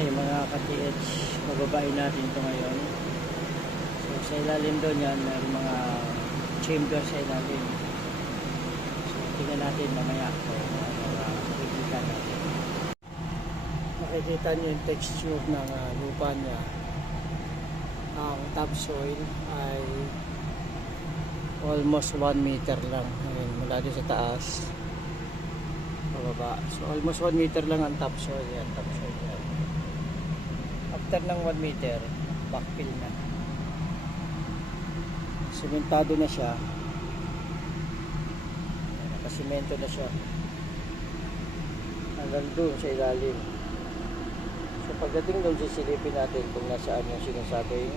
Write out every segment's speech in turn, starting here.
Okay mga ka-TH, bababain natin ito ngayon. So sa ilalim doon yan, may mga chamber sa ilalim. So tingnan natin mamaya kung makikita natin. Makikita nyo yung texture ng lupa niya. Ang topsoil ay almost 1 meter lang. Ayun, mula doon sa taas pababa. So almost 1 meter lang ang topsoil yan. Topsoil yan. After ng 1 meter, backfill na. Sementado na siya. Nakasimento na siya. Hanggang doon sa ilalim. So pagdating doon, sisilipin natin kung nasaan yung sinasabing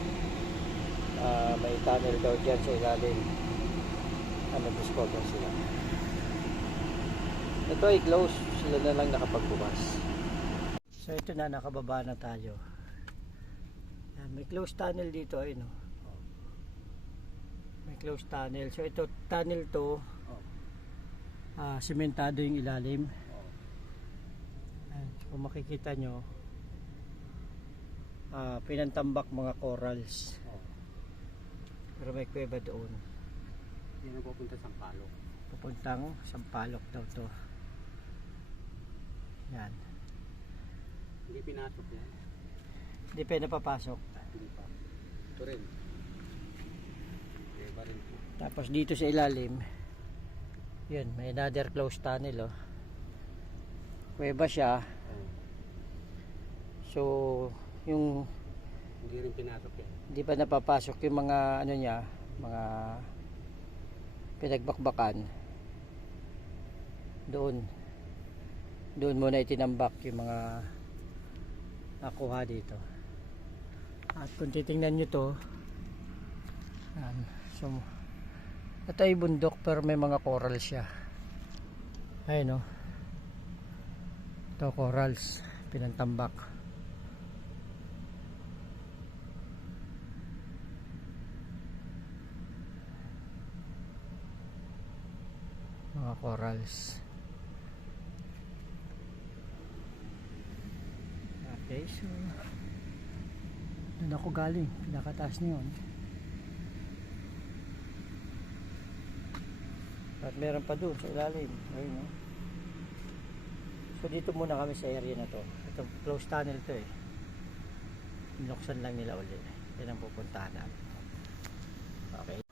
may tunnel daw dyan sa ilalim. Discover sila. Ito ay close. Sila na lang nakapagbukas. So ito na, nakababa na tayo. May closed tunnel dito ay no. May closed tunnel. So ito tunnel to. Sementado yung ilalim. Kung makikita nyo, pinantambak mga corals. Pero may kuweba doon. Yan ang pupunta sa Sampaloc. Pupuntang Sampaloc daw to. Yan. Hindi pinasok yan. Hindi pa napapasok. Hindi pa. Ito rin. Kuweba rin po. Tapos dito sa ilalim, yun, may another closed tunnel oh. Kuweba siya. So, yung Hindi rin pinasok yan. hindi pa napapasok yung mga ano niya, mga pinagbakbakan. Doon muna itinambak yung mga nakuha dito. At kung titingnan nyo to, yan, so ito ay bundok pero may mga coral siya. Ayun oh. Ito corals, pinantambak. Mga corals. Okay, so doon ako galing, pinakataas niyo yun. At meron pa doon sa ilalim. Ayun, no? So dito muna kami sa area na to. Ito closed tunnel to eh. Binuksan lang nila ulit. Yan ang pupuntahan namin. Okay.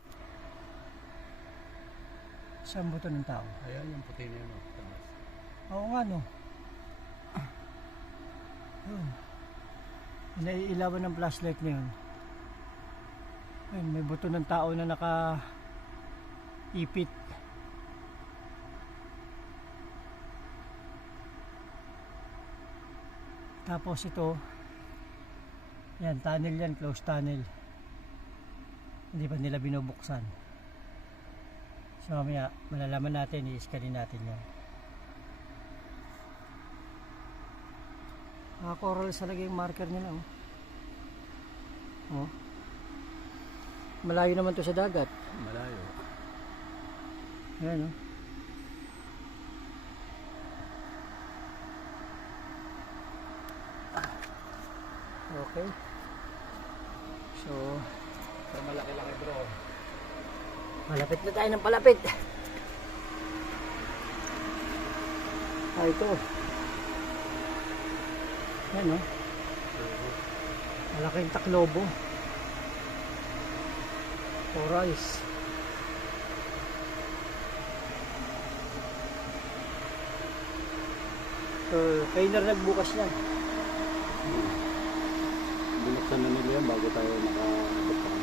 Saan buto ng tao? Ayan yung puti na yun. Oo nga no. Naiilawan ng flashlight na yun. Ayun, may buto ng tao na naka-ipit. Tapos ito, yan, tunnel yan, closed tunnel. Hindi pa nila binubuksan. So mamaya, malalaman natin, i-scanin natin yan. Coral talaga yung marker nila oh. Oh. Malayo naman to sa dagat. Malayo. Ayan oh. Okay. So, malaki-laki bro. malapit na tayo ng palapit. Ito. Yan oh. Malaking taklobo. Corals. So, kayo na nagbukas yan. Binuksan na nila yan bago tayo nakabuksan.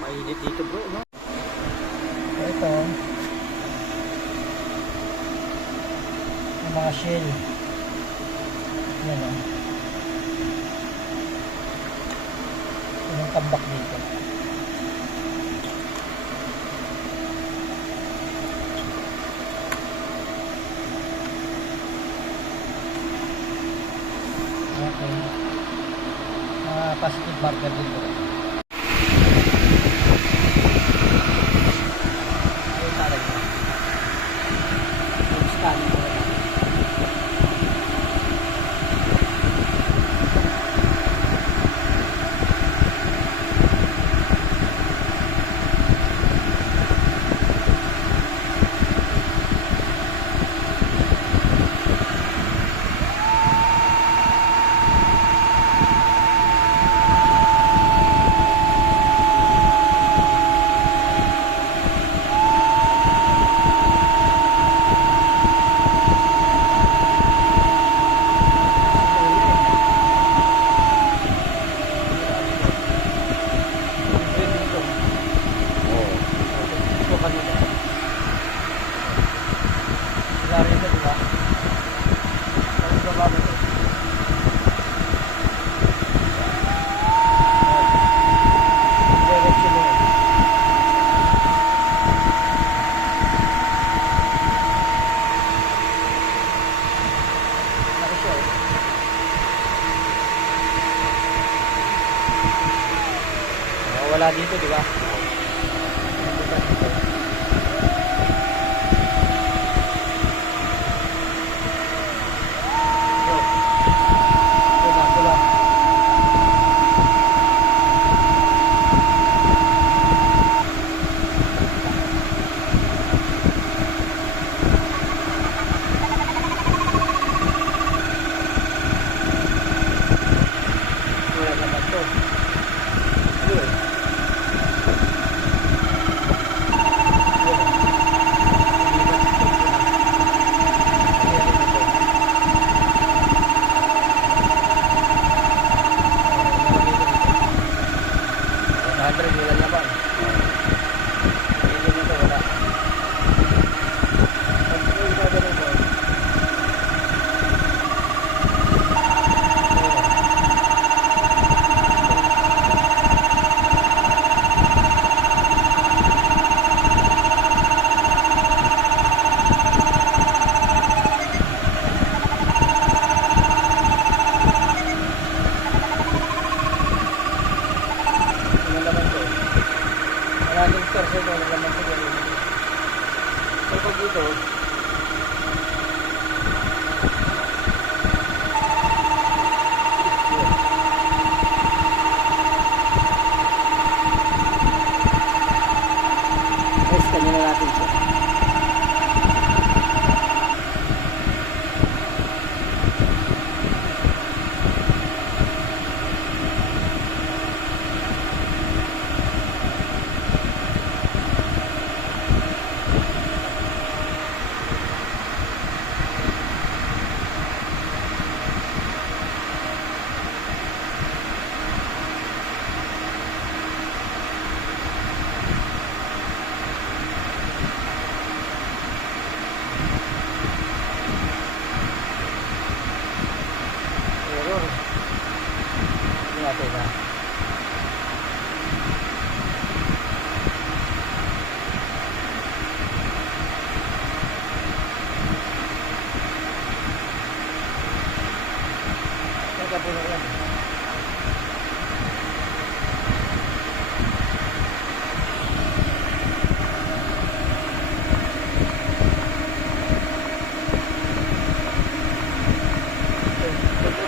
Mainit dito bro, no? Ito. Yung mga shell. Yan o. Yung tambak dito. Okay. Mga positive marker dito.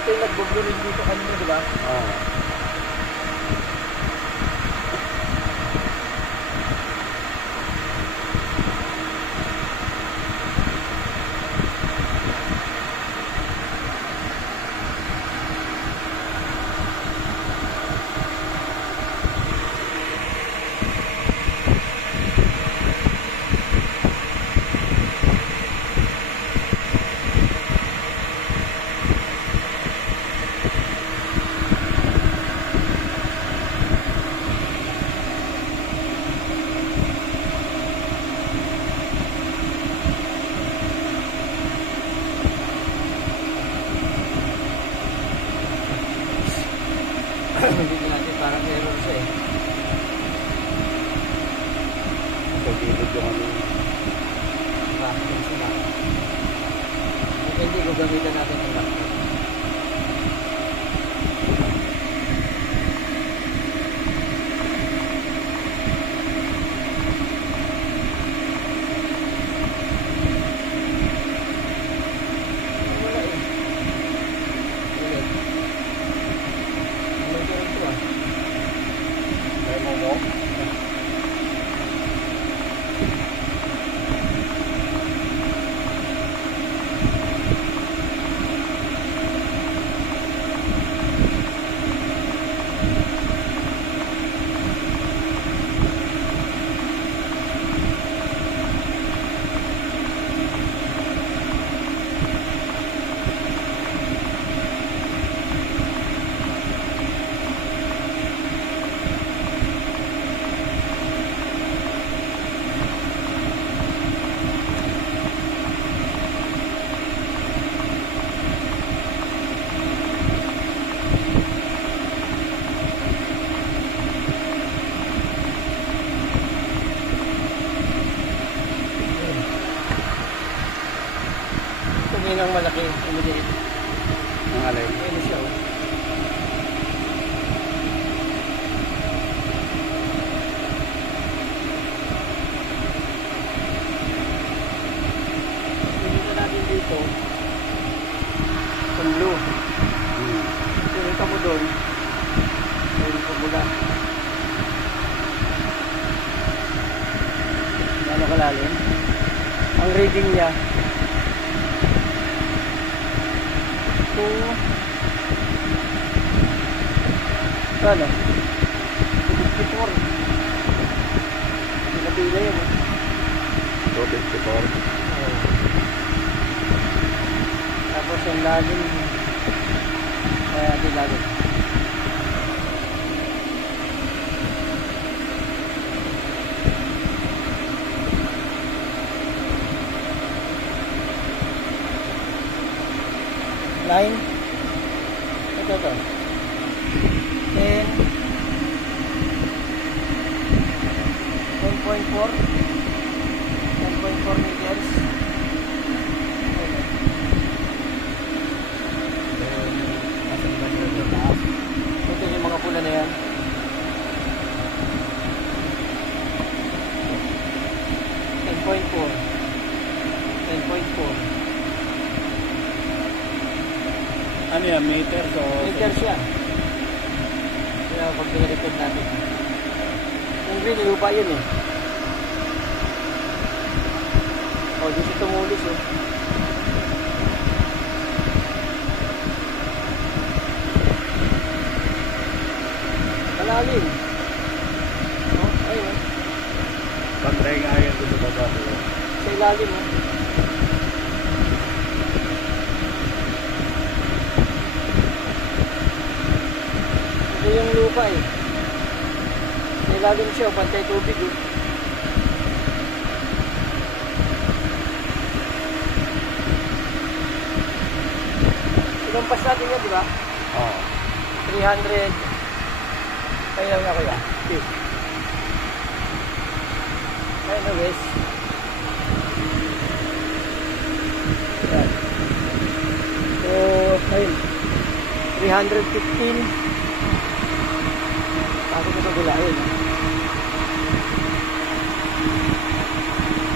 Nagbubulig dito kanina, di ba? Oo. Hindi natin parang meron siya eh. Pag-ibig yung ano. Bakit sila? Hindi ko gamitan natin yung laptop. Wala eh. Ulit. Ano ito ito ah? May momo. Tumingin ang malaki. Umiliit. Ang alay. Ayun siya oh. malalim. Ang reading niya 2 ano? 54. Pinapila yun eh. 254. Tapos yung lalim di lalim. Line ito 10 10.4 10.4 meters. Ito yung mga pula na yan. 10.4 10.4 Ano yan, meter? So, meters yan. Kaya pag pinarecord natin. Yung green, lupa yun eh. O, di siya tumulis eh. Malalim. O, ayun eh. pantay nga yan dito sa baba. Sa ilalim eh. Ito yung lupa eh. Sa ilalim siya, pantay tubig eh. Sinampas natin yan, di ba? Oo. 300. Kaya lang ako yan. Anyways. Yan. So, ayun. 315. Bago ko ito gulahin.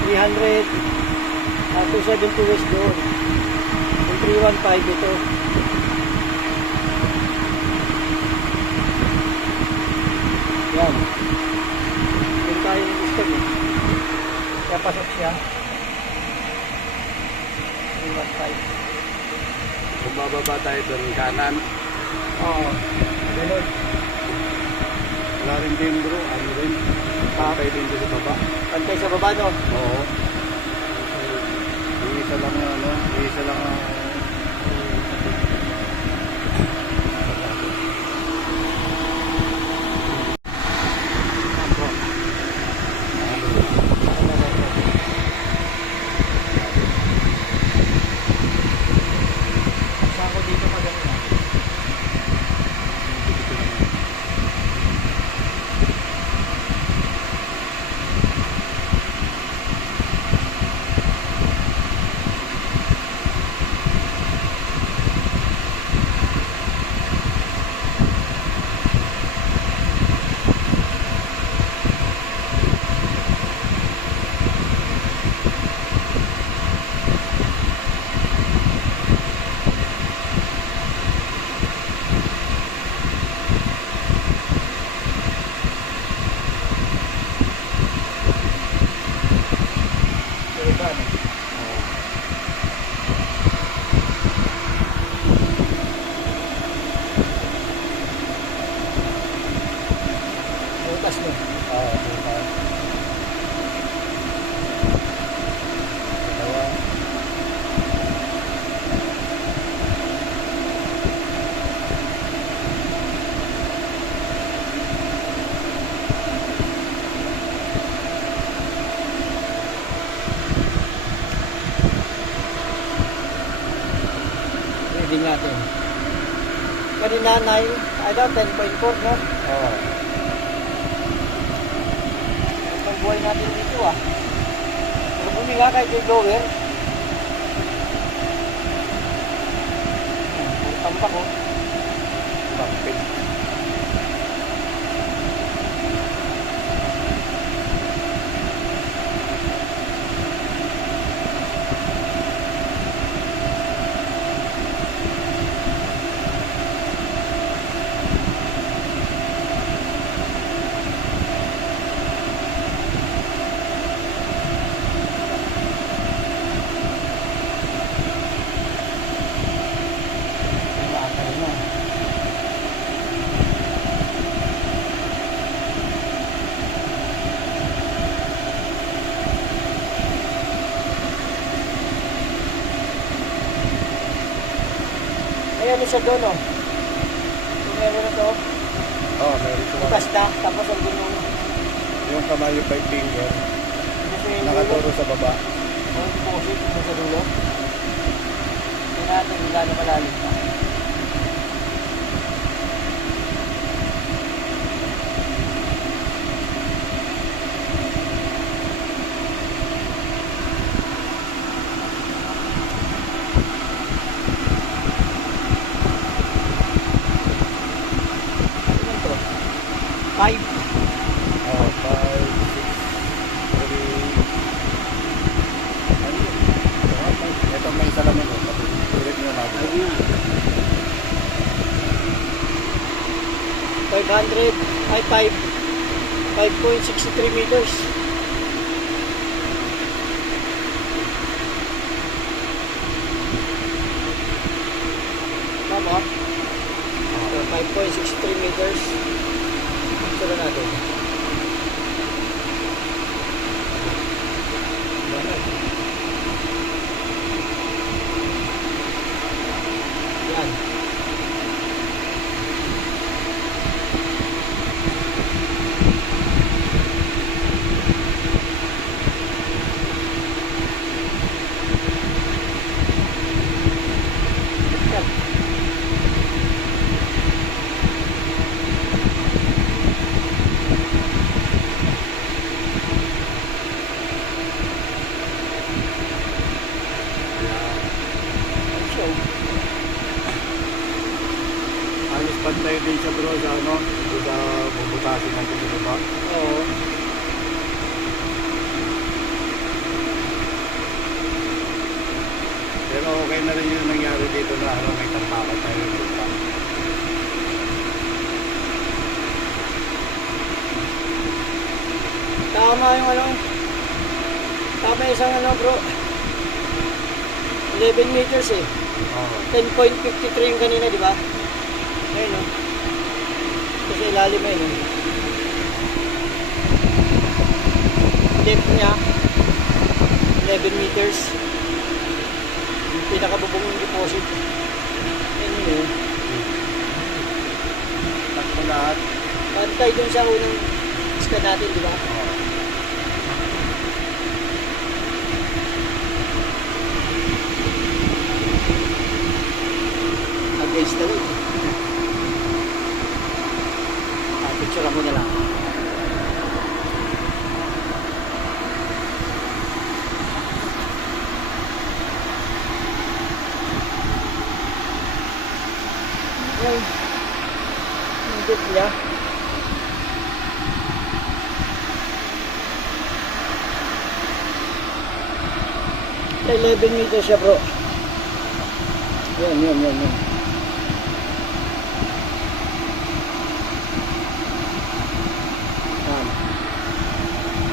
300. 270 west doon. Yung 315 ito. Yan. Yung tayo ng gusto eh. Kaya pasok siya. 315. Kung bababa tayo doon kanan, Oo. Ganun. wala rin din bro, ano rin, pantay din dito sa baba. Pantay sa baba, no? Oo. Iisa lang ano, iisa lang Saan ko dito pa ganun, ah? Sa baba, no? Butas, no? Oo, dito. Dalawa. Reading natin. Kanina 9, 10.4, no? Oo. Ang buhay natin dito, ah. Pero buminga kahit yung blower. Tambak, oh. Bakit? May ano siya doon, oh. So, meron na to. Oo, meron siya. Bukas na, tapos ang gulong. Yung kamay yung 5 finger. Kasi yung Nakaturo sa baba. ang deposit mo sa dulo. Tingnan natin kung gaano malalim pa. Ano to? 5. Oo, 5, 6, 3. Ano yun? Ito may isa naman. Tulit nyo natin. 500, ay 5.63 meters. Tama? So, 5.63 meters. Sura natin. Yan. Yan. So, Halos pantay din siya bro sa ano, dito sa bubutasin ng baba. oo. Pero okay na rin yung nangyari dito na ano, may tampakan tayo dito. Tama yung ano. Tama isang ano bro. 11 meters eh. Oo. 10.53 yung kanina, di ba? Ayun, no? Kasi ilalim na yun. Depth niya, 11 meters. Yung pinakabubong yung deposit. Ayun yun. Takbo lahat. Pantay dun sa unang scan natin, di ba? Oo. Against the wind. Picture mo na lang. Ay, ang dip niya. Sa 11 meters siya bro. Yan. Yan.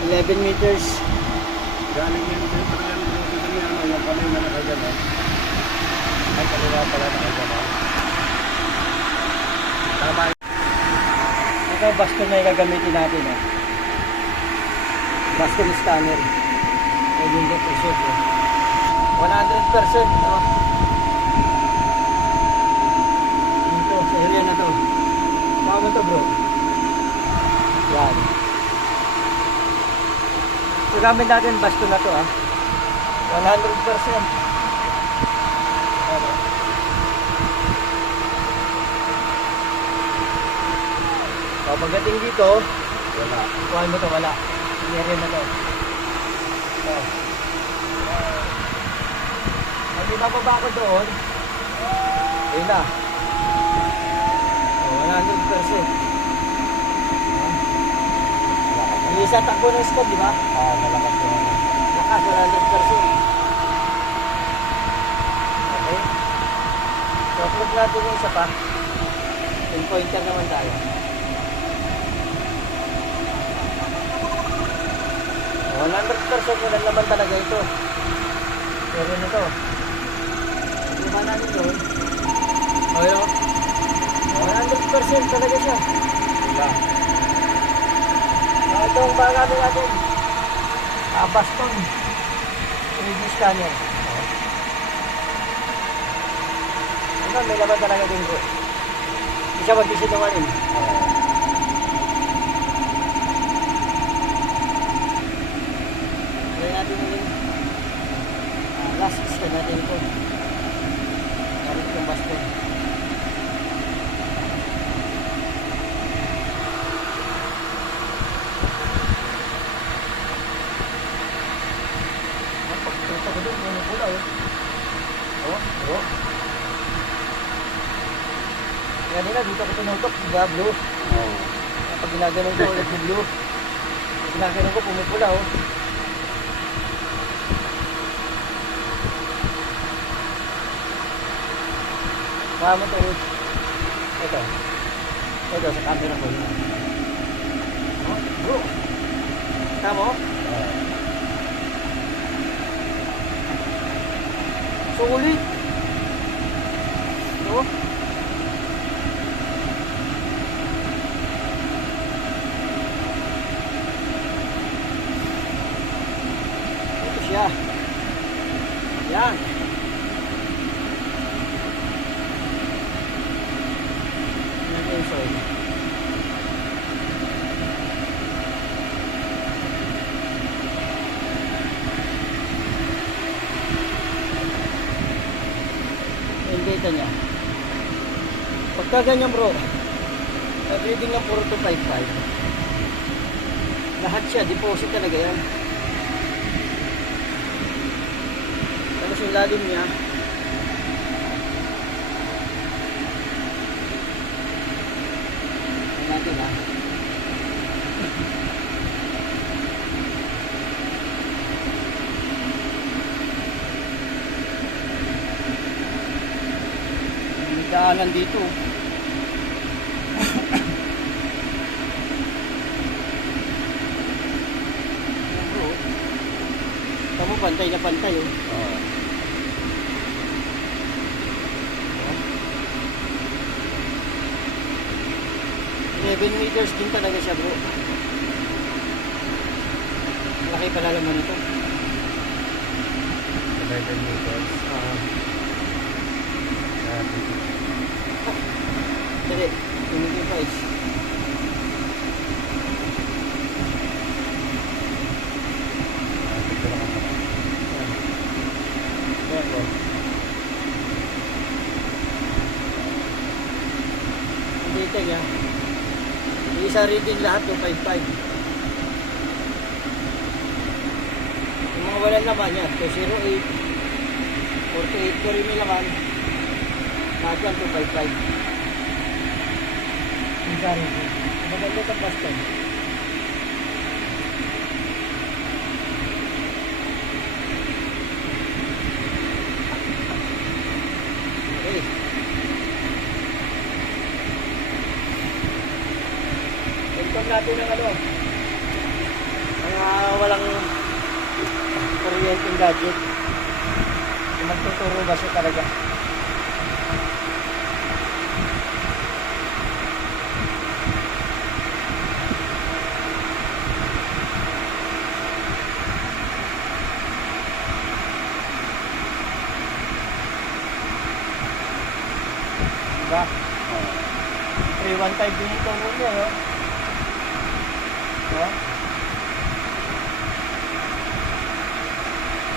11 meters. Galing yan dito yan dito yan ano, yung kamay na nakagano. Ay kaliwa pala nakagano. Tama. Ito baston na gagamitin natin. Baston scanner. Ay window pressure. 100%. No? Dito sa area na to. Paano to bro? Yan. So gamit natin baston na to 100%. Ano? So pagdating dito, Wala. kuhaan mo to, wala. Yung area na to. So, pag ibababa ko doon, ayun na. So, 100%. Yung isa takbo ng scope, di ba? Malakas yung ano. Lakas, 100%. Okay. So, plug natin yung isa pa. 10-pointer naman tayo. 100% walang laman talaga ito. Pero na to. Diba namin doon? Ayo. 100% talaga siya. Wala. Ito ang bagamit natin. Baston. 3D scanner. naman, may laman talaga din bro. Hindi siya magkisinungaling. Try natin yung last scan natin ito. Narin yung baston. Pagpunta ko doon, may pula oh. Oo. Kaya nila, dito ko tinungkot, diba, blue? Oo. Kapag ginaganon ko, ulit yung blue. Pag ginaganon ko, pumipula, oh. Kaya mo ito, oh. Ito. Ito, sa camera ko. Oh, bro. Tama, oh. Sulit. Ito. Ito siya. Yan. Yan yung soil. Yung data niya. Pagka ganyan bro, reading ng 4255. Lahat siya, deposit talaga yan. Tapos yung lalim niya, natin ha. May daanan dito. Kamu pantay na pantay oh. Oo. 11 meters din talaga siya bro. Laki pala naman ito. 11 meters. Dali, tumingin pa is. Dito lang ako. Ayan bro. Ang data niya. Yung isa reading lahat 255. Yung mga wala naman yan, 208, 48 ko rin may laman. Lahat yan 255. Ang gari ko. Maganda itong baston. Okay. Welcome natin ng ano, mga walang kuryenteng gadget. Yung magtuturo ba siya talaga? Diba? 315 din yung turo niya, no? Diba?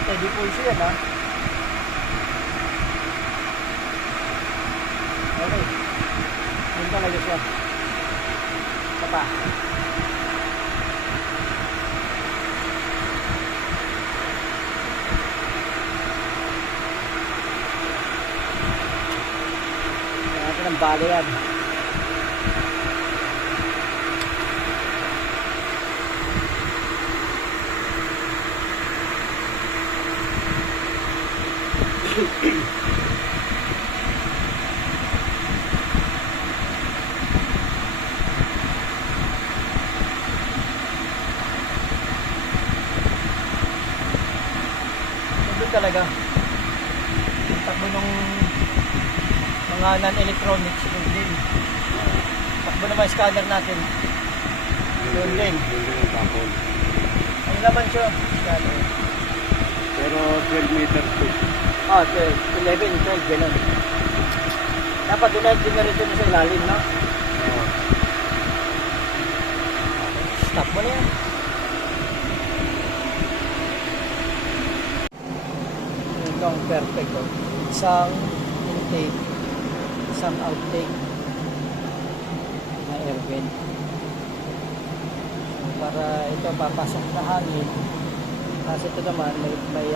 Steady pulse yan, ha? Okay. Yun talaga siya. Papa. Kaya natin ang bala yan. Doon talaga yung takbo ng mga non-electronics doon din. Takbo na mga scanner natin doon din. Yun din yung tapon. Ano naman siya? Scanner. Pero 12 meters to. 12, 11, 12, gano'n. Dapat doon na generator na sa ilalim, no? Oo. Stop mo na yan. Ito ang perfect, oh. Isang intake, isang outtake na air vent. So, para ito papasok na hangin. Kasi ito naman may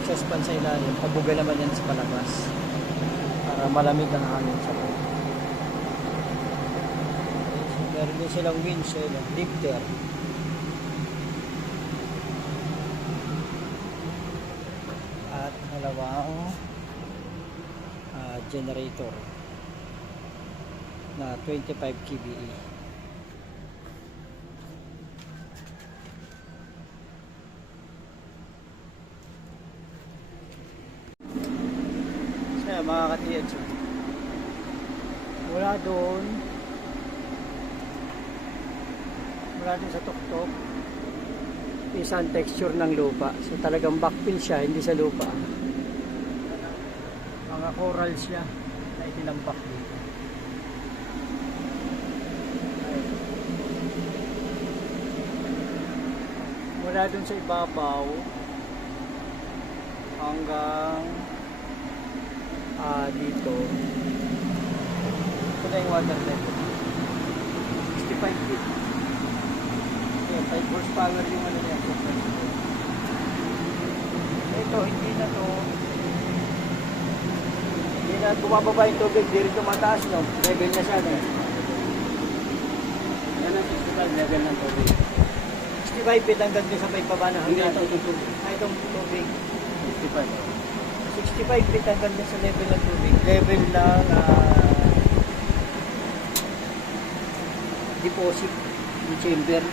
exhaust fan sa ilalim. Pabuga naman yan sa palabas. Para malamig ang hangin sa loob. So, meron din silang windshield, lifter. At dalawang generator na 25 kVA. So mga katiyad, mula doon sa tuktok isang texture ng lupa, so talagang backfill siya, hindi sa lupa, mga coral siya na itinambak dito. Mula dun sa ibabaw hanggang dito, ito na yung water level, 65 feet. 5 horsepower yung ano niya. Ito, hindi na bumababa yung tubig, di rin tumataas, no? Level na siya, no? Yan ang 65 level ng tubig. 65 feet hanggang din sa may baba na hanggang. Itong tubig. 65 feet hanggang din sa level ng tubig. Level ng deposit, yung chamber.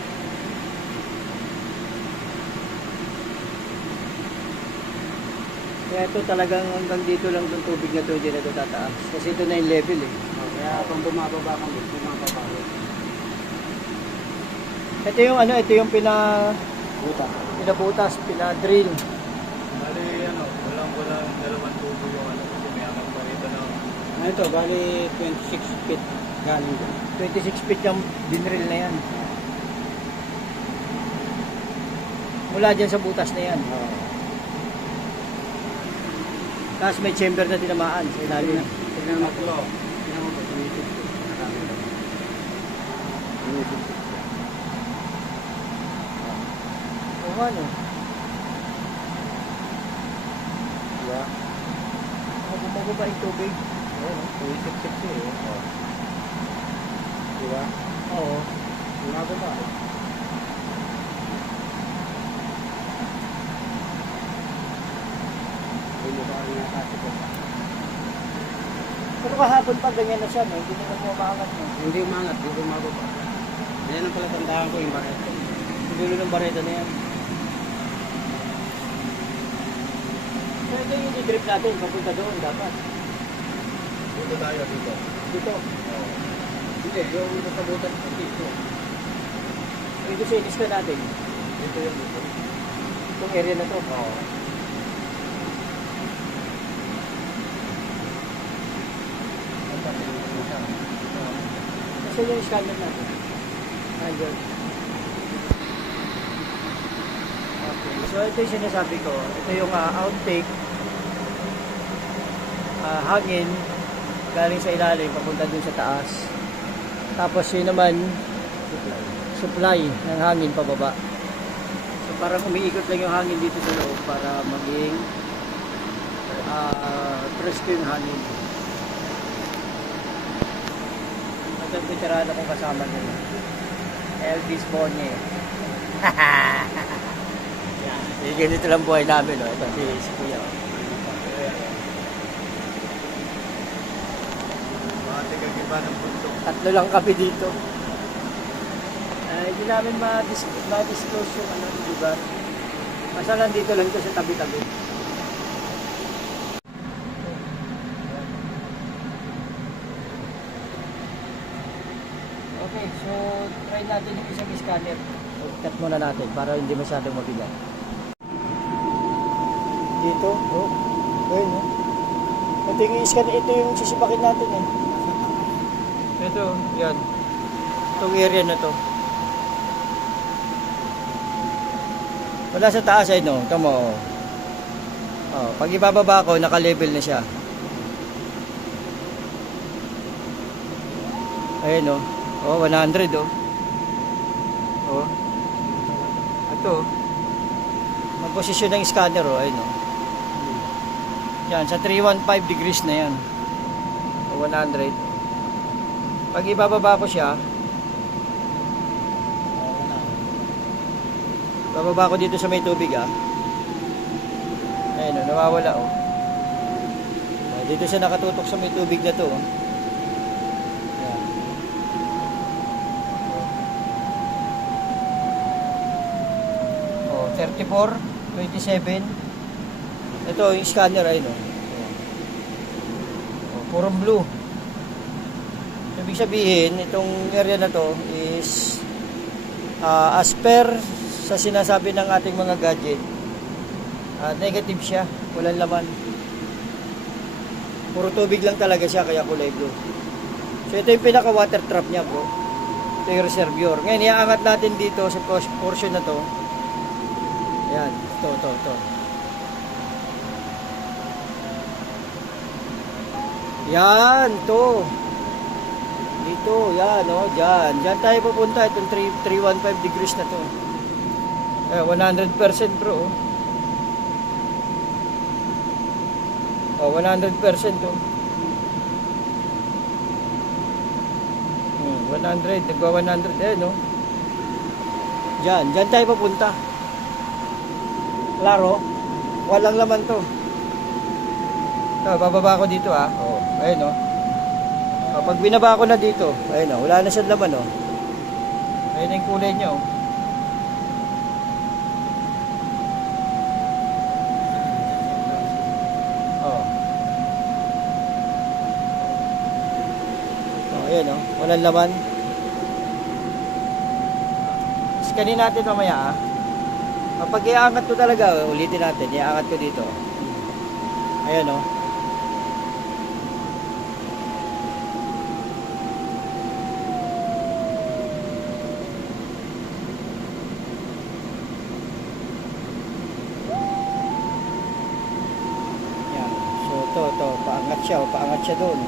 Kaya ito talagang hanggang dito lang itong tubig na ito, hindi na ito tataas. Kasi ito na yung level, eh. Kaya kung bumababa kami, bumababa. Ito yung pinabutas, pinadrill. Bali, walang dalawang tubo yung kasi may anak pa rito na. Ito, bali 26 feet galing doon. 26 feet yung dinrill na yan. Mula dyan sa butas na yan. Tapos may chamber na tinamaan sa ilalim. Tignan mo ito. Tignan mo ito. Oo nga, no? Diba? Bumababa yung tubig. Oo, tumitik-tik eh. Diba? Oo. Bumababa. Pero kahapon pa ganyan na siya, no? Hindi naman mo umangat, no? Hindi umangat, hindi bumababa. Yan ang pala tandaan ko yung bareta. Yung dulo ng bareta na yan. So ito yung i-drip natin, papunta doon dapat. Dito tayo, dito. Dito. Hindi, yung nasabutan ko dito. Dito sa inis ka natin. Dito yung dito. Itong area na to. Oo. Kasi yung scanner natin. Andyan. Okay. So ito yung sinasabi ko. Ito yung outtake. Hangin. Galing sa ilalim. Papunta dun sa taas. Tapos yun naman. Supply ng hangin pababa. So parang umiikot lang yung hangin dito sa loob para maging fresco yung hangin. Ito yung kutsarada kong kasama nila. Elvis Bonnie. Yan. Ganito lang buhay namin. No? Ito si Kuya. Iba ng bundok. Tatlo lang kami dito. Hindi namin ma-disclose yung lugar. Basta lang dito lang ito sa tabi-tabi. Okay, so try natin yung isang scanner. Cut muna natin para hindi masyadong mabigat. Dito, oh. Ayun, oh. Ito yung iskan, ito yung sisipakin natin eh. Ito, yan. Itong area na to. Wala sa taas ay no, tama oh. Oh, pag ibababa ko, naka-level na siya. Ayun oh. Oh, 100 oh. Oh. Ito. Ang posisyon ng scanner oh, ayun oh. Yan, sa 315 degrees na yan. O 100. Pag ibababa ko siya, bababa ko dito sa may tubig ah. Ayun o, nawawala oh. Dito siya nakatutok sa may tubig na to oh. Yan. Oh, 34, 27. Ito yung scanner ayun oh. Oh, purong blue. So, ibig sabihin, itong area na to is as per sa sinasabi ng ating mga gadget, negative siya, walang laman. Puro tubig lang talaga siya, kaya kulay blue. So ito yung pinaka water trap niya bro. Ito yung reservoir. Ngayon iaangat natin dito sa portion na to. Ayan, ito. Yan, to. Dito, yan, oh, dyan. Dyan tayo pupunta. Itong 315 degrees na to. 100% bro. Oh, 100% to. 100, nagwa 100 eh, no? Dyan tayo papunta. Klaro? Walang laman to. Ito, bababa ko dito ah. Oh, ayun no. Kapag binaba ko na dito, ayun no, wala na siyang laman no. Ayun yung kulay niya oh. Ayan o, walang laman. Scanin natin mamaya ah. Kapag iaangat ko talaga, ulitin natin, iaangat ko dito. Ayan o. Yan. So to, paangat siya doon.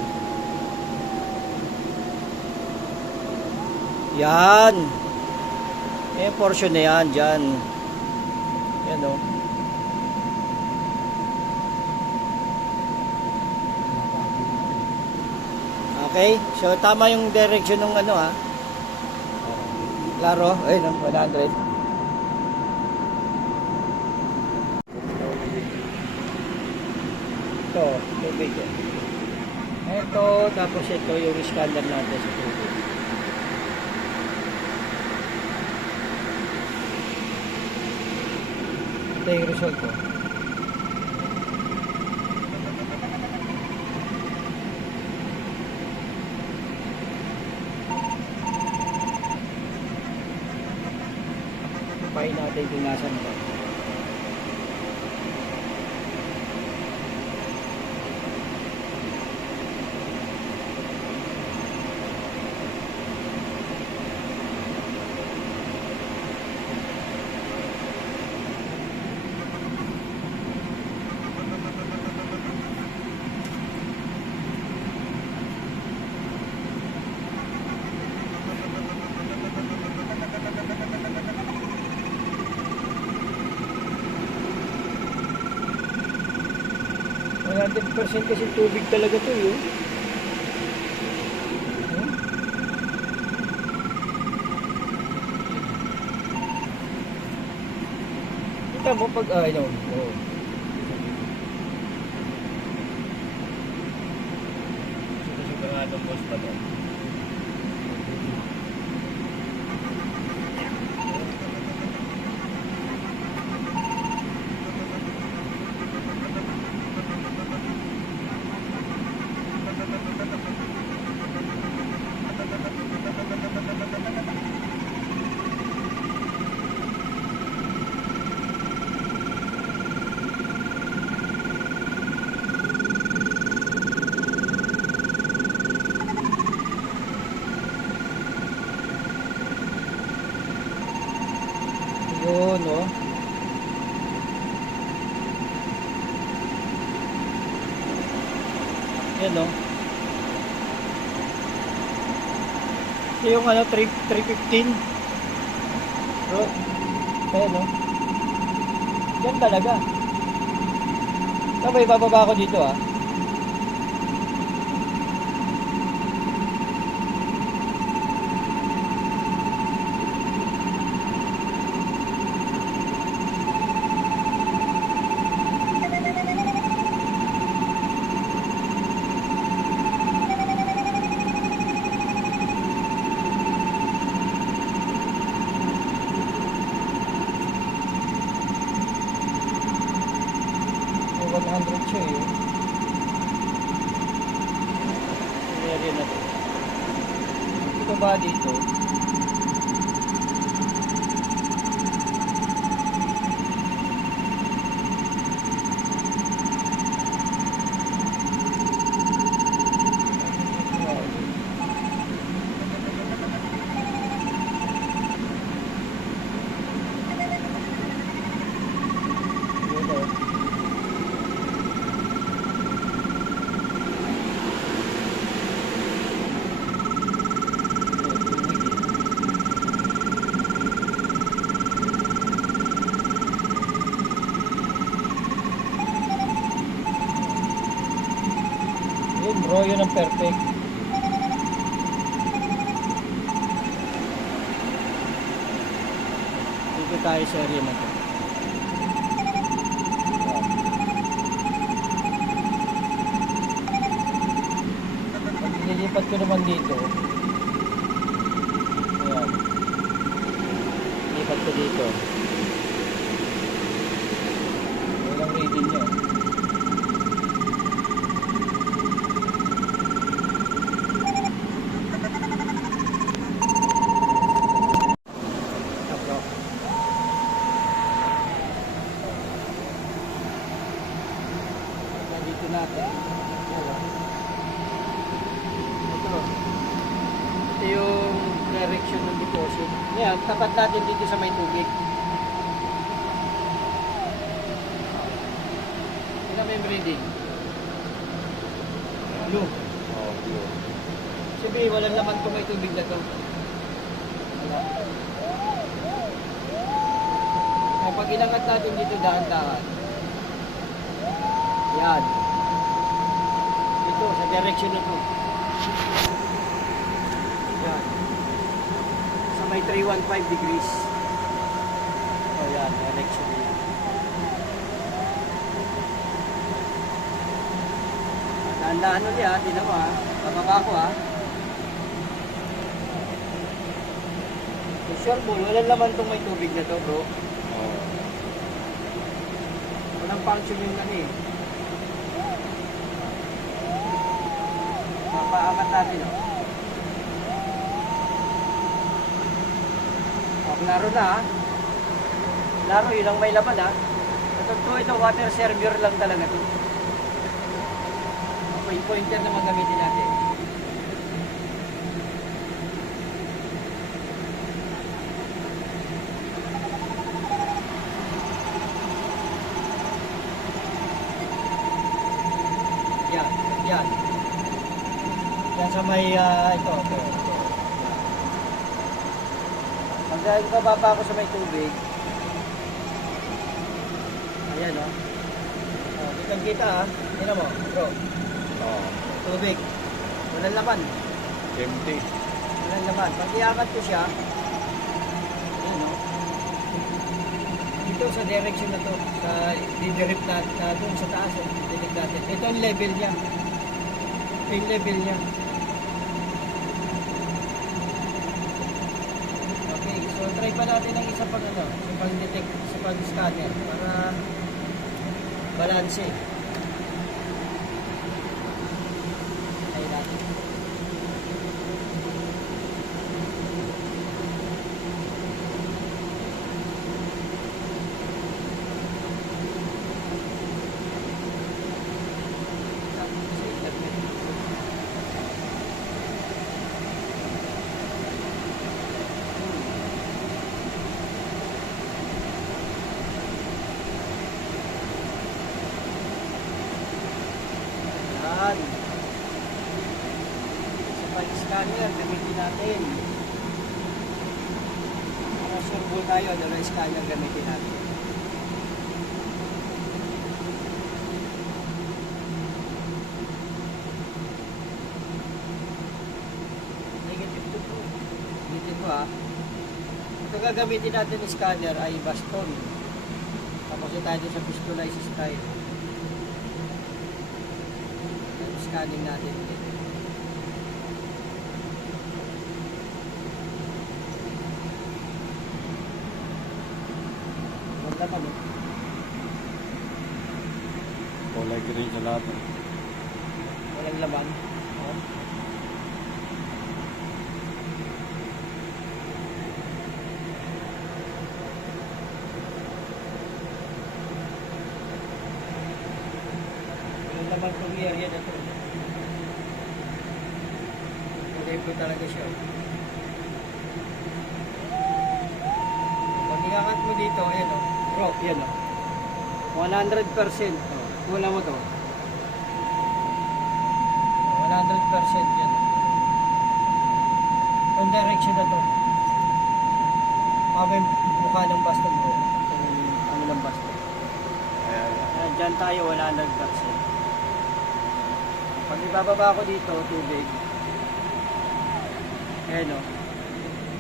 Yan. Yung portion na yan, dyan. Yan o. Okay. So, tama yung direction ng ano ha. Klaro. Ayun o, 100. Ito, tubig. Ito, tapos ito yung scanner natin sa tubig. Ito yung result ko. Papain natin kung nasan ba. %, kasi tubig talaga to yun. Kita mo pag ano. Oh. Sigurado post pa to. Yan o. Ito yung ano, 315. Bro. Ayan o. Yan talaga. Sabay, bababa ako dito ah. May 100 siya eh. Area na to. Ito ba dito? Dito. Yun bro, yun ang perfect. Dito tayo sa area na to. Pag nilipat ko naman dito, ayan, nilipat ko dito. Walang reading nyo. Dito natin. Ito yung direction ng deposit. Yan, tapat natin dito sa may tubig. Ito may reading. Blue. Oh, blue. Sabi, walang laman kung may tubig na to. Wala. Kaya pag inangat natin dito dahan-dahan. Yan. Ito, sa direction na to. Yan. Sa may 315 degrees. O yan, direction na yan. Dahan-dahan nun yan, tinan mo ha. Bababa ko ha. Sure ball, walang laman itong may tubig na to bro. Oh. Walang function yung ano eh. Papaangat natin o. O, klaro na ha. Klaro, yun ang may laman ha. Ito water server lang talaga to. Okay, pointer na magamitin natin. Yan, yan. Yan sa may, ito. Pag bababa ako sa may tubig, ayan o. Oh, kitang-kita ha. Tingnan mo, bro. Oh. Tubig. Walang laman. Empty. Walang laman. Pag iangat ko siya, ayan o. Dito sa direction na to, sa didirip na doon sa taas, didirip natin. Ito ang level niya. Ito yung level niya. Okay, so try pa natin ang isa pang ano, sa pag-detect, sa pag-scanner para balance. Try natin. scanner, gamitin natin. Para sure tayo, dalawa scanner gamitin natin. Negative 2 po. Gamitin ko ha. Ito gagamitin natin ng scanner ay baston. Tapos tayo sa pistolize style. Scanning natin ulit. Wala pa no? Kulay green sa lahat. Walang laman. Oh. Walang laman kung area na to. Kulay po talaga siya. Pag ikangat mo dito, ayan o. Bro, yan o. 100%. Oh. Wala mo to. 100% yan. Yung direction na to. May mukha ng baston bro. Yung ano ng baston. Ayan. Diyan tayo 100%. Pag ibababa ko dito, tubig. Ayan o.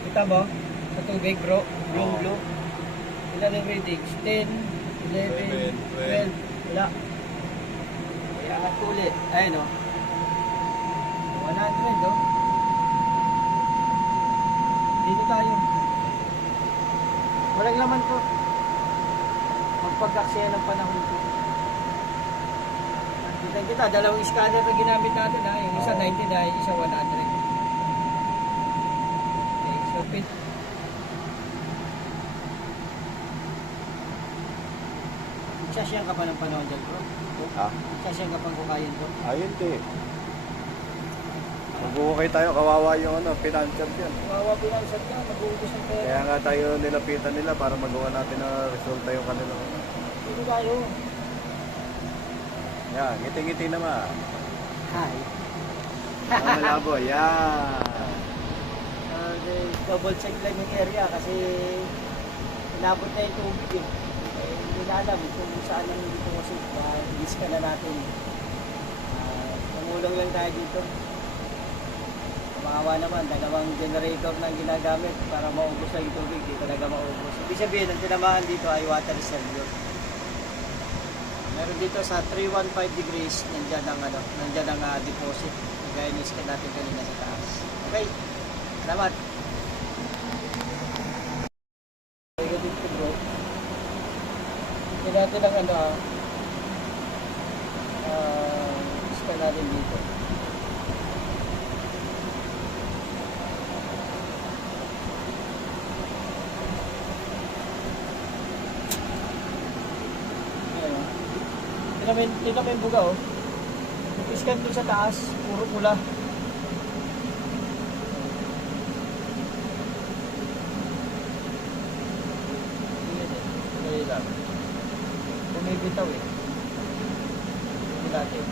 Kita mo? Sa tubig bro. Blue. Ilan ang readings? 10, 11, 12. Wala. Kaya at ulit. Ayan o. 100 o. Dito tayo. Walang laman to. Magpagkaksaya ng panahon ko. Kita, dalawang scanner na ginamit natin ha. Yung isa 90 na, yung isa 100. Okay, so pit. Magsasiyang ka pa ng panahon dyan bro? Ha? Magsasiyang ka pang kukayan to? Ayun di. Mag-uukay tayo, kawawa yung financial yan. Kawawa pinansan ka, mag-uubos ng pera. Kaya nga tayo nilapitan nila para magawa natin na resulta yung kanilang. Dito tayo. Yan, ngiti-ngiti naman. Hi. Malabo, yan. Double check lang yung area kasi inabot na yung tubig eh. Hindi na alam kung saan ang dito kasi i-scan na natin. Tumulong lang tayo dito. Maawa naman, dalawang generator na ginagamit para maubos lang yung tubig. Di talaga maubos. Ibig sabihin, ang tinamaan dito ay water reservoir. Meron dito sa 315 degrees, nandiyan ang deposit. Kaya ni-scan natin kanina sa taas. Okay, salamat. Okay, dito bro. Hindi natin ang scan natin dito. Tingnan mo yung buga oh. Iskan doon sa taas, puro pula. Hindi lang. Bumibitaw eh. Hindi natin.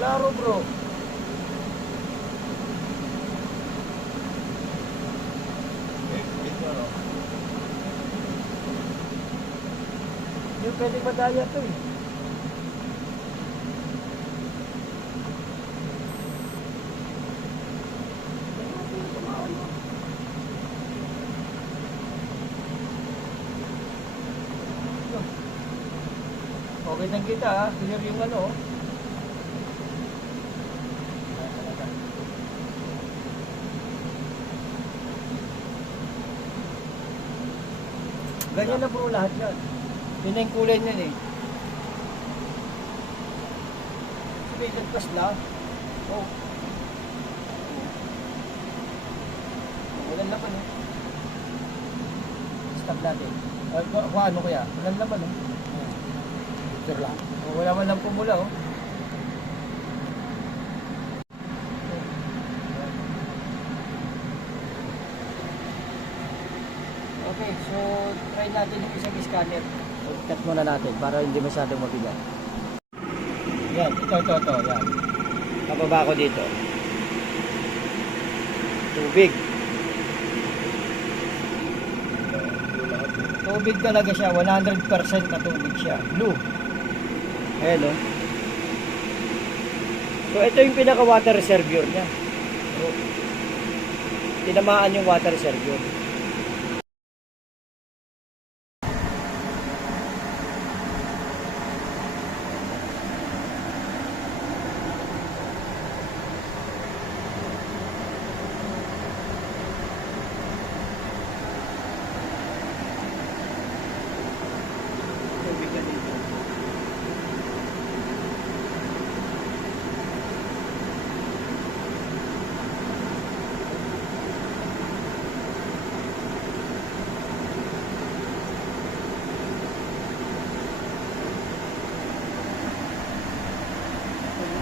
Klaro bro. Hindi pwede madaya to eh. Okay lang kita ha. Clear yung ano oh. Ganyan na bro lahat yan. Yun na yung kulay niyan eh. Sabi, nagpas lang. Oh. Walang laman eh. Stop natin. Ano kaya? Walang laman eh. Picture lang. Wala man lang pumula oh. try natin yung isang scanner. Cut muna natin para hindi masyadong mabigat. Yan, ito, yan. Pababa ko dito. Tubig. Tubig talaga siya, 100% na tubig siya. Blue. Ayan o. So ito yung pinaka water reservoir niya. So, tinamaan yung water reservoir. Tubig na dito.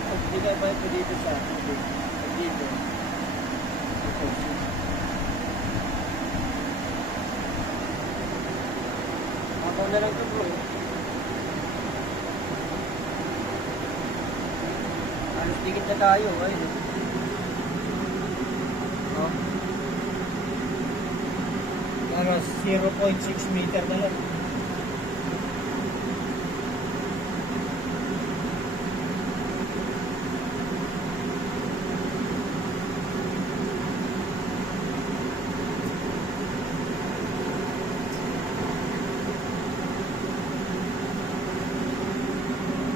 Pagbigay ba ito dito sa tubig? Dito. Ito. Ako na lang ito bro. Alas dikit na tayo. Ayun. Oh. Para 0.6 meter na lang.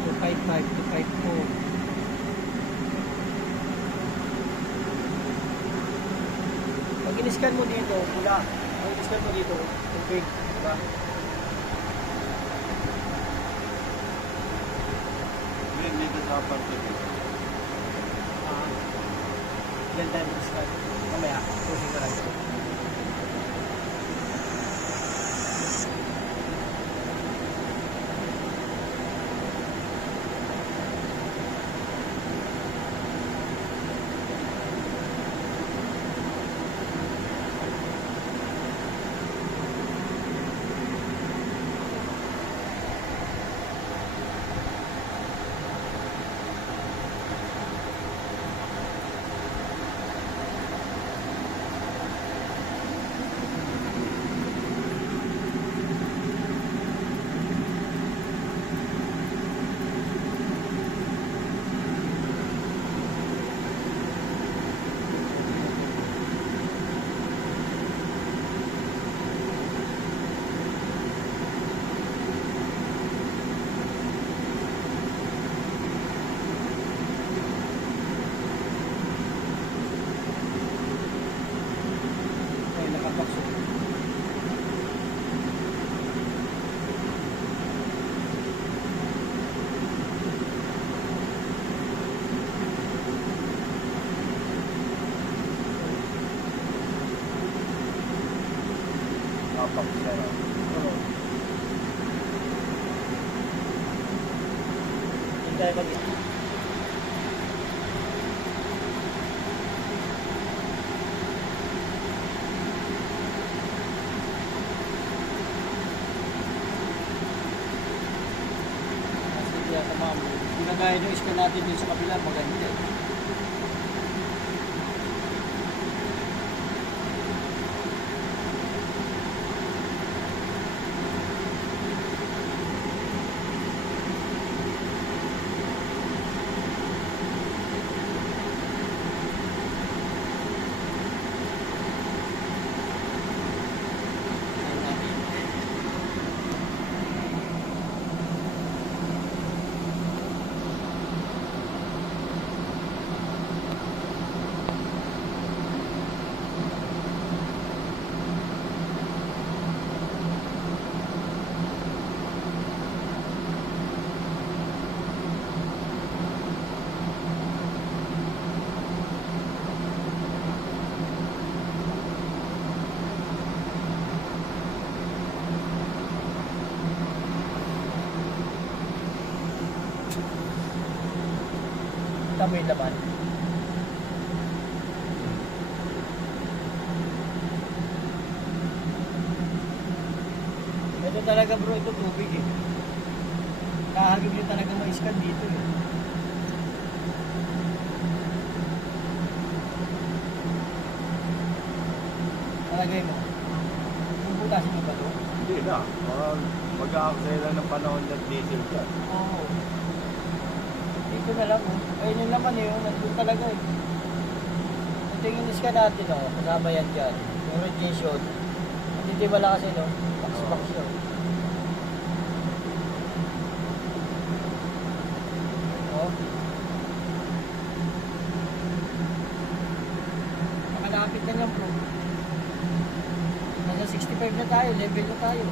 To 5 po. Pag in-scan mo dito, pula. Pag in-scan mo dito, tubig, diba? Yan, dito sa parte dito. Yan tayo mag-scan. Mamaya, pusin ko lang. Apak siya. Oo. Hindi tayo mag- Kasi ako ma'am, ginagaya yung iskan natin dun sa kabila, maganda. Tama yung laman. talaga bro, ito tubig eh. Kahagib nyo talaga ma-scan dito eh. Talagay mo. Bubutasin mo ba ito? Hindi na. Mag-aaksaya lang ng panahon ng diesel ka. Oo. Dito na lang oh. Ayun yung laman eh, oh. Nandun talaga eh. Ito yung in-scan natin oh. Kasama yan dyan. Yung radiation. Hindi wala kasi no. Box yun. Oh. Nakalapit na yan bro. Nasa 65 na tayo, level na tayo.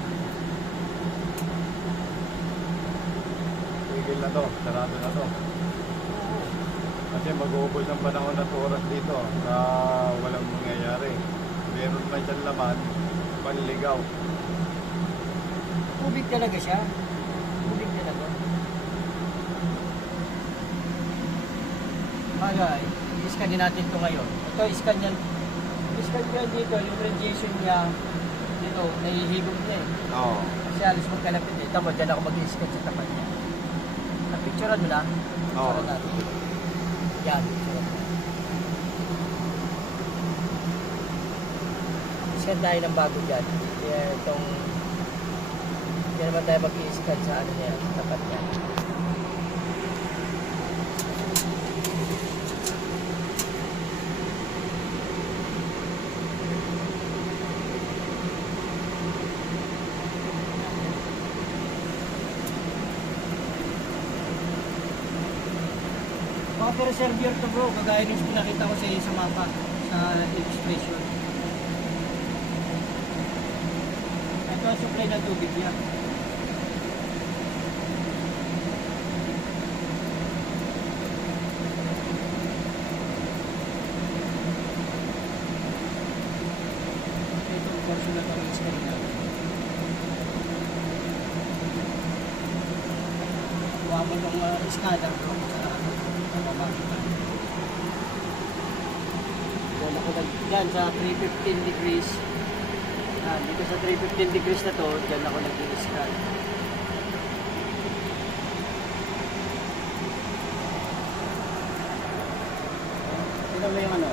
Tigil na to. Sarado na to. Oo. Kasi mag-uubos ng panahon at oras dito na walang mangyayari. Meron pa siyang laman, panligaw. Tubig talaga siya. Tubig talaga. Bagay, i-scan din natin ito ngayon. Ito, i-scan yan. I-scan yan dito, yung radiation niya, dito, nahihigop niya eh. Oo. Kasi alis mong kalapit eh. Tama, dyan ako mag-i-scan sa tapat niya. Napicturean mo na? Oo. Picturean natin. Yan, picturean mo. I-scan tayo ng bago dyan. Kaya itong hindi naman tayo mag-i-scan sa ano niya, sa tapat niya. Mga preserver to bro, kagaya nyung pinakita ko sa iyo sa mapa, sa illustration. Ito ang supply ng tubig niya. Ito ang portion na itong scan niya. Huwag mo itong scanner bro, sa makakita. Yan ako dyan sa 315 degrees. Dito sa 315 degrees na to, dyan ako nag-i-scan. Tignan mo yung ano.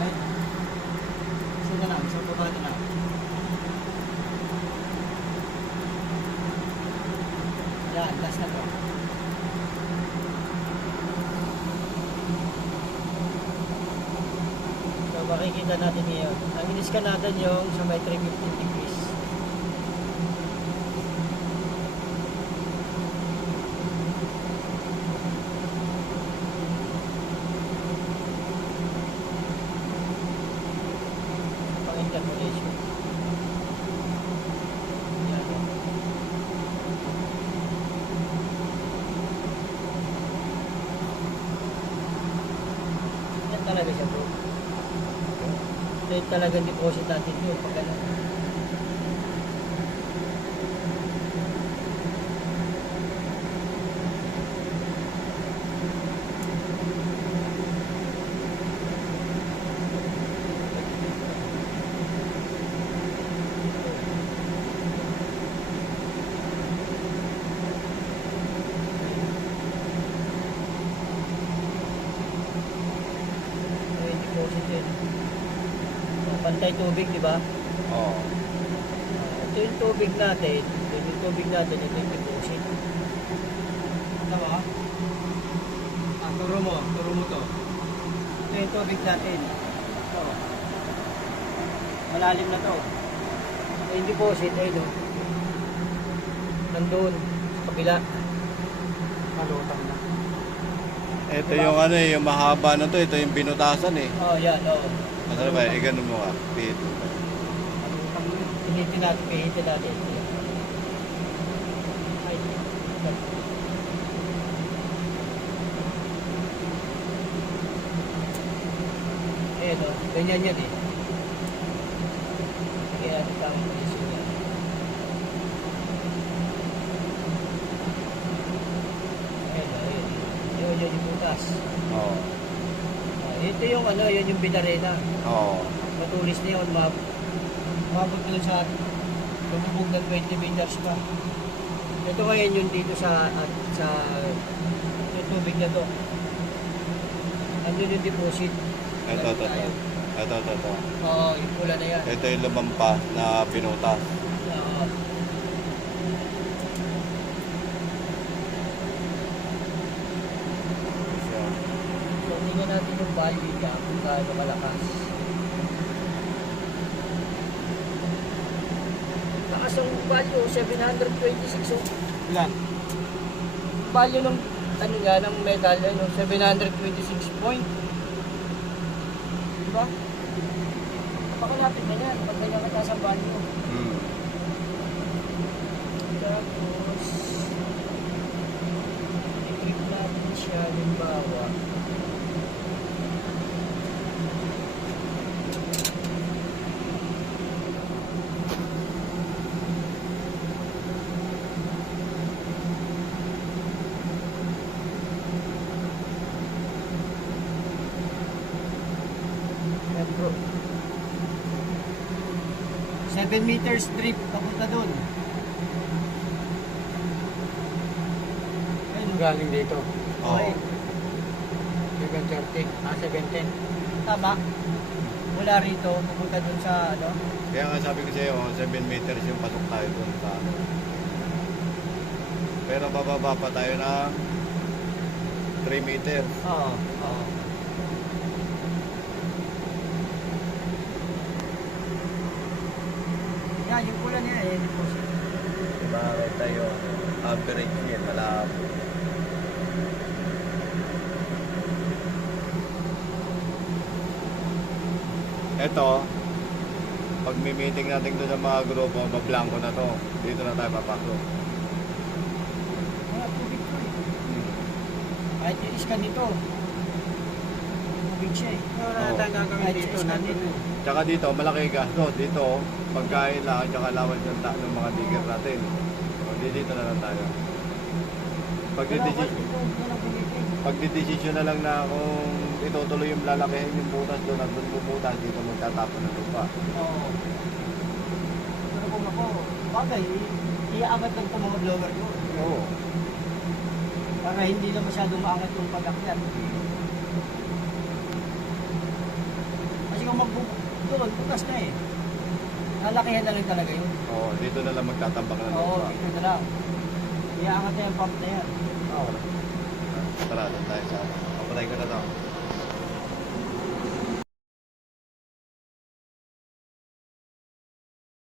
Ay. Isa na lang, isang baba na lang. Yan, last na po. So makikita natin ngayon. Ang in-scan natin yung sa may 315 degrees. Pang-interpolation. Yan. Yan talaga siya bro. Ito talagang deposit natin yun pag ano. Ito yung deposit yun. Pantay tubig, di ba? Oo. Ito yung tubig natin. Ito yung tubig natin. Ito yung deposit. Ito ba? Turo mo to. Ito yung tubig natin. Ito. Malalim na to. Ito yung deposit. Ito. Nandun. Sa kabila. Malutang na. Ito yung ano eh, yung mahaba na to. Ito yung binutasan eh. Oh, yan. Oh. Masarap ba? Ganun mo ka. Pit. Pinitin natin. Pihitin natin. Ay. Ayan o. Ganyan yan eh. Kaya natin tamang posisyon yan. Ayan o. Ayan. Yun yung butas. Oo. Ito yung ano, yun yung binarena. Oo. Matulis na yun, mabot doon sa lumubog ng 20 meters pa. Ito ngayon yun dito sa yung tubig na to. Andun yung deposit. Ito. Oo, yung pula na yan. Ito yung lumampas na pinutas. Oo. So, tingnan natin yung value niya kung gaano kalakas. Lakas ang value, 726. Oh. Ilan? Value ng ano nga, ng metal, ano, 726 point. Diba? Pakalapit na yan, pag ganyan kataas ang value. Tapos, i-click natin siya, limbawa. Yan bro. 7 meters drip, papunta dun. Ayun, galing dito. Oo. Okay. 730, 710. Tama. Mula rito, pupunta dun sa ano. Kaya nga sabi ko sa iyo, 7 meters yung pasok tayo doon sa ano. Pero bababa pa tayo ng 3 meters. Oo, oo. Yan, yung pula niya eh. Bakit tayo average niya malabo. Ito, pag may meeting natin doon sa mga grupo, mablanko na to. Dito na tayo papasok. Mga tubig ko eh. Kahit yung iskan nito. Tubig siya eh. Oo. Kahit yung iskan nito. Tsaka dito, malaki gasto. Dito, pagkain lang, tsaka allowance ng mga digger natin. O, dito na lang tayo. Pagdidesisyon na lang na kung itutuloy yung lalakihin yung butas doon at doon puputas, dito magtatapon ng lupa. Oo. Pero kung ako, bagay, iaangat lang itong mga blower ko. Oo. Para hindi na masyadong maangat yung pag-akyat. Kasi kung doon, bukas na eh. Lalakihan na lang talaga yun. Oo, dito na lang magtatambak ng Oo, lupa. dito na lang. Iaangat na yung pump na yan. Oo. Tara, doon tayo sa... Papatay ko na to.